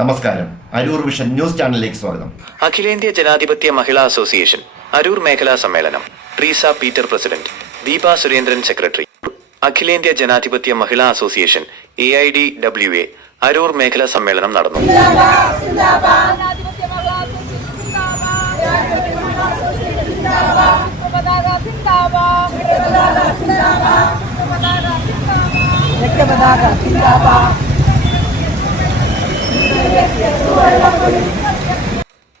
നമസ്കാരം. Aroor vision news ചാനലിലേക്ക് സ്വാഗതം. അഖിലേന്ത്യാ ജനാധിപത്യ മഹിളാ അസോസിയേഷൻ അരൂർ മേഖലാ സമ്മേളനം Treesa Peter president Deepa Surendran secretary. അഖിലേന്ത്യാ ജനാധിപത്യ മഹിളാ association A I D W A Aroor മേഖലാ സമ്മേളനം നടന്നു. രക്തപതാക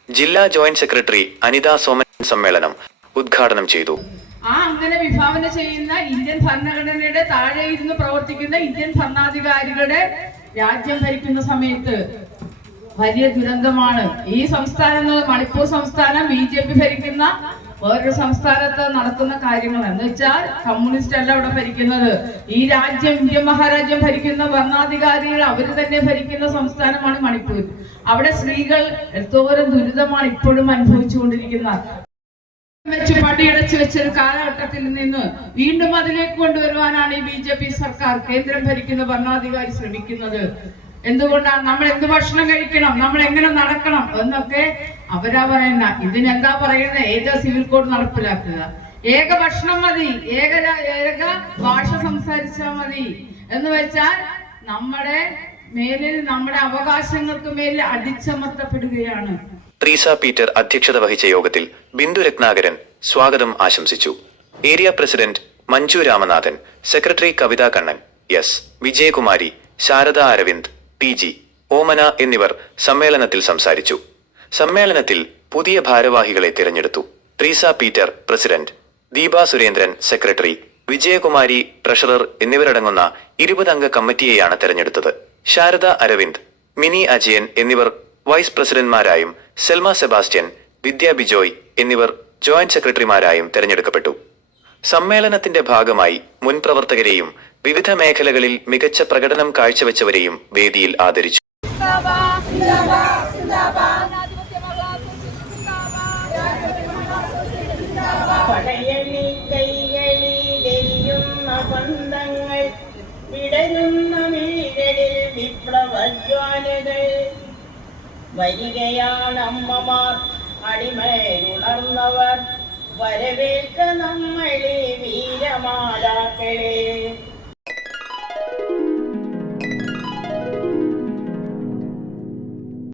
ജില്ലാ ജോയിന്റ് സെക്രട്ടറി അനിത സോമൻ സമ്മേളനം ഉദ്ഘാടനം ചെയ്തു. ആ അങ്ങനെ വിഭാവന ചെയ്യുന്ന ഇന്ത്യൻ ഭരണഘടനയുടെ താഴെ ഇരുന്ന് പ്രവർത്തിക്കുന്ന ഇന്ത്യൻ ഭരണാധികാരികളുടെ രാജ്യം ഭരിക്കുന്ന സമയത്ത് വലിയ ദുരന്തമാണ്. ഈ സംസ്ഥാനം മണിപ്പൂർ സംസ്ഥാനം ബി ജെ പി ഭരിക്കുന്ന വേറൊരു സംസ്ഥാനത്ത് നടക്കുന്ന കാര്യങ്ങൾ എന്ന് വെച്ചാൽ കമ്മ്യൂണിസ്റ്റ് അല്ല ഇവിടെ ഭരിക്കുന്നത്. ഈ രാജ്യം ഇന്ത്യൻ മഹാരാജ്യം ഭരിക്കുന്ന ഭരണാധികാരികൾ അവർ തന്നെ ഭരിക്കുന്ന സംസ്ഥാനമാണ് മണിപ്പൂർ. അവിടെ സ്ത്രീകൾ എന്തോരം ദുരിതമാണ് ഇപ്പോഴും അനുഭവിച്ചുകൊണ്ടിരിക്കുന്നത് വെച്ച് പടിയടച്ചു വെച്ചൊരു കാലഘട്ടത്തിൽ നിന്ന് വീണ്ടും അതിലേക്ക് കൊണ്ടുവരുവാനാണ് ഈ ബി ജെ പി സർക്കാർ കേന്ദ്രം ഭരിക്കുന്ന ഭരണാധികാരി ശ്രമിക്കുന്നത്. എന്തുകൊണ്ടാണ്? നമ്മൾ എന്ത് ഭക്ഷണം കഴിക്കണം? നമ്മൾ എങ്ങനെ നടക്കണം? എന്നൊക്കെ അവരാ പറയുന്ന ഇതിനെന്താ പറയുന്നത് ഏക സിവിൽ കോഡ് നടപ്പിലാക്കുക? ഏക ഭക്ഷണം മതി. ഏക ഏക ഭാഷ സംസാരിച്ചാൽ മതി. എന്ന് വെച്ചാൽ നമ്മുടെ മേലിൽ നമ്മുടെ അവകാശങ്ങൾക്ക് മേലിൽ അടിച്ചമർത്തപ്പെടുകയാണ്. ത്രീസ പീറ്റർ അധ്യക്ഷത വഹിച്ച യോഗത്തിൽ ബിന്ദു രത്നാകരൻ സ്വാഗതം ആശംസിച്ചു. Area president Manju Ramanathan secretary Kavitha Kannan S. Vijayakumari Sharada Aravind T G Omana എന്നിവർ സമ്മേളനത്തിൽ സംസാരിച്ചു. സമ്മേളനത്തിൽ പുതിയ ഭാരവാഹികളെ തിരഞ്ഞെടുത്തു. Treesa Peter president. Deepa Surendran secretary. Vijayakumari treasurer എന്നിവരടങ്ങുന്ന ഇരുപതംഗ കമ്മിറ്റിയെയാണ് തെരഞ്ഞെടുത്തത്. ശാരദ അരവിന്ദ് മിനി അജയൻ എന്നിവർ വൈസ് പ്രസിഡന്റ്മാരായും സെൽമ സെബാസ്റ്റ്യൻ വിദ്യ ബിജോയ് എന്നിവർ ജോയിന്റ് സെക്രട്ടറിമാരായും തെരഞ്ഞെടുക്കപ്പെട്ടു. സമ്മേളനത്തിന്റെ ഭാഗമായി മുൻ പ്രവർത്തകരെയും വിവിധ മേഖലകളിൽ മികച്ച പ്രകടനം കാഴ്ചവെച്ചവരെയും വേദിയിൽ ആദരിച്ചു. പടയണി കൈകളിലെരിയുന്ന ബന്ധങ്ങൾ വിടരുന്ന മിഴികളിൽ വിപ്ലവജ്വാലകൾ. വരികയാണ് അമ്മമാർ അടിമയുണർന്നവർ വരവേൽക്ക നമ്മളെ വീരമാതാക്കളെ